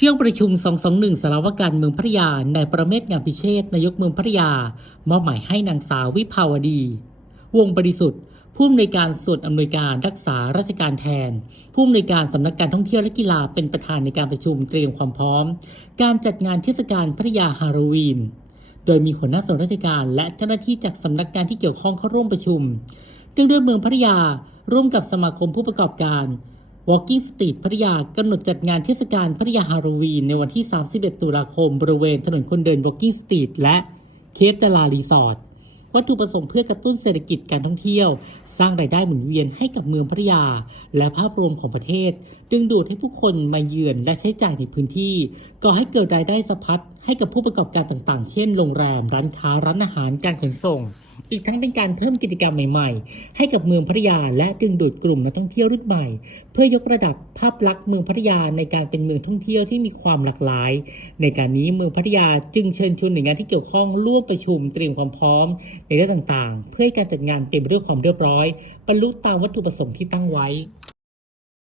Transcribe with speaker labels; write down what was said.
Speaker 1: เที่ยวประชุม 221 สารวการเมืองพัทยา นายประเมศงามพิเชษนายกเมืองพัทยามอบหมายให้นางสาววิภาวดี วงบริสุทธิ์ ผู้อำนวยการส่วนอำนวยการรักษาราชการแทน ผู้อำนวยการสำนักการท่องเที่ยวและกีฬาเป็นประธานในการประชุมเตรียมความพร้อม การจัดงานเทศกาลพัทยาฮาโลวีน โดยมีหัวหน้าส่วนราชการและเจ้าหน้าที่จากสำนักงานที่เกี่ยวข้องเข้าร่วมประชุมเนื่องด้วยเมืองพัทยาร่วมกับสมาคมผู้ประกอบการ Walking Street พัทยากำหนดจัดงานเทศกาลพัทยาฮาโลวีน ในวันที่ 31 ตุลาคม บริเวณถนนคนเดิน Walking Street และเคปดารารีสอร์ทวัตถุประสงค์เพื่อกระตุ้นเศรษฐกิจการท่องเที่ยว สร้างรายได้หมุนเวียนให้กับเมืองพัทยา และภาพรวมของประเทศ ดึงดูดให้ผู้คนมาเยือนและใช้จ่ายในพื้นที่ ก่อให้เกิดรายได้สะพัดให้กับผู้ประกอบการต่างๆ เช่นโรงแรม ร้านค้าร้านอาหารการขนส่ง อีกทั้งเป็นการเพิ่มกิจกรรมใหม่ๆ ให้กับเมืองพัทยา และดึงดูดกลุ่มนักท่องเที่ยวรุ่นใหม่ เพื่อยกระดับภาพลักษณ์เมืองพัทยาในการเป็นเมืองท่องเที่ยวที่มีความหลากหลาย ในการนี้เมืองพัทยาจึงเชิญชวนหน่วยงานที่เกี่ยวข้องร่วมประชุมเตรียมความพร้อม ในด้านต่างๆ เพื่อให้การจัดงานเป็นไปด้วยความเรียบร้อย บรรลุตามวัตถุประสงค์ที่ตั้งไว้